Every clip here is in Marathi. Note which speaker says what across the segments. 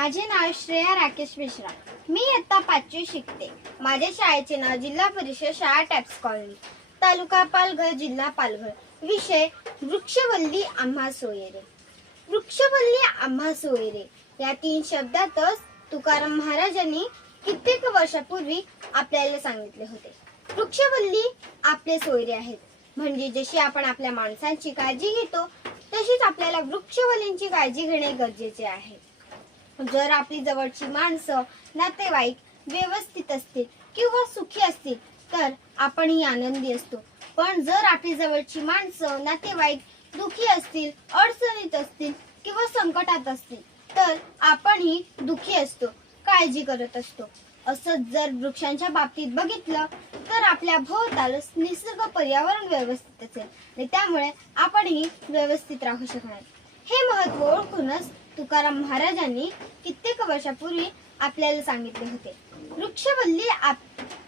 Speaker 1: माझे नाव श्रेया राकेश मिश्रा. मी इयत्ता पाचवी शिकते. माझ्या शाळेचे नाव जिल्हा परिषद शाळा टॅप्स कॉलनी. तालुका पालघर जिल्हा पालघर. विषय वृक्षवल्ली आम्हा सोयरे. वृक्षवल्ली आम्हा सोयरे. या तीन शब्दातच तुकाराम महाराजांनी कित्येक वर्षापूर्वी आपल्याला सांगितले होते. वृक्षवल्ली आपले सोयरे आहेत. म्हणजे जशी आपण आपल्या माणसांची काळजी घेतो तशीच आपल्याला वृक्षवल्लींची काळजी घेणे गरजेचे आहे. जर आपली जवळची माणसं नातेवाईक व्यवस्थित असतील किंवा सुखी असतील तर आपणही आनंदी असतो. पण जर आपली जवळची माणसं नातेवाईक दुखी असतील अडचणीत असतील किंवा संकटात असतील तर आपणही दुखी असतो काळजी करत असतो. असंच जर वृक्षांच्या बाबतीत बघितलं तर आपल्या भोवतालच निसर्ग पर्यावरण व्यवस्थित असेल. आणि त्यामुळे आपणही व्यवस्थित राहू शकणार. हे महत्त्व ओळखूनच तुकाराम महाराजांनी कित्येक वर्षापूर्वी आपल्याला सांगितले होते. वृक्षवल्ली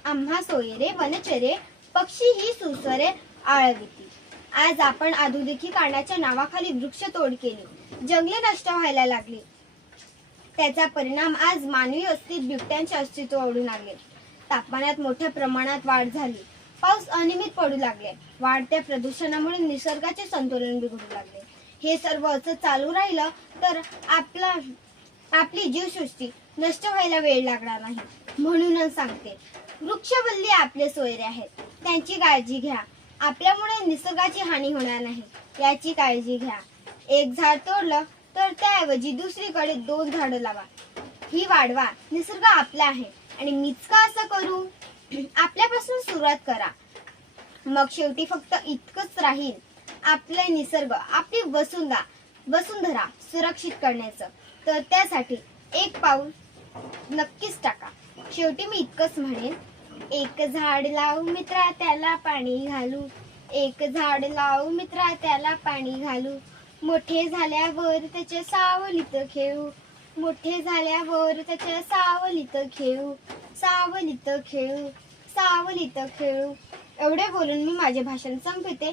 Speaker 1: आम्हा सोयरे वनचरे पक्षी ही सुसरे आळविती. आज आपण आधुनिकीकरणाच्या नावाखाली वृक्षतोड केली. जंगले नष्ट व्हायला लागली. त्याचा परिणाम आज मानवी अस्तित बिबट्यांचे अस्तित्व ओढू लागले. तापमानात मोठ्या प्रमाणात वाढ झाली. पाऊस अनियमित पडू लागले. वाढत्या प्रदूषणामुळे निसर्गाचे संतुलन बिघडू लागले. हे सर्व असं चालू राहिलं तर आपला आपली जीवसृष्टी नष्ट व्हायला वेळ लागणार नाही. म्हणूनच सांगते वृक्षवल्ली आपले सोयरे आहेत. त्यांची काळजी घ्या. आपल्यामुळे निसर्गाची हानी होणार नाही. याची काळजी घ्या. एक झाड तोडलं तर त्याऐवजी दुसरीकडे दोन झाडं लावा. ही वाढवा. निसर्ग आपला आहे. आणि मीच का असं करू आपल्यापासून सुरुवात करा. मग शेवटी फक्त इतकंच राहील. आपले निसर्ग आपली वसुंधा वसुंधरा सुरक्षित करण्याचं. तर त्यासाठी एक पाऊल नक्कीच टाका. शेवटी मी इतकंच म्हणेन एक झाड लावू मित्रा त्याला पाणी घालू. एक झाड लावू मित्रा त्याला पाणी घालू. मोठे झाल्यावर त्याच्या सावलीत खेळू. मोठे झाल्यावर त्याच्या सावलीत खेळू. सावलीत खेळू. सावलीत खेळू. एवढे बोलून मी माझे भाषण संपवते.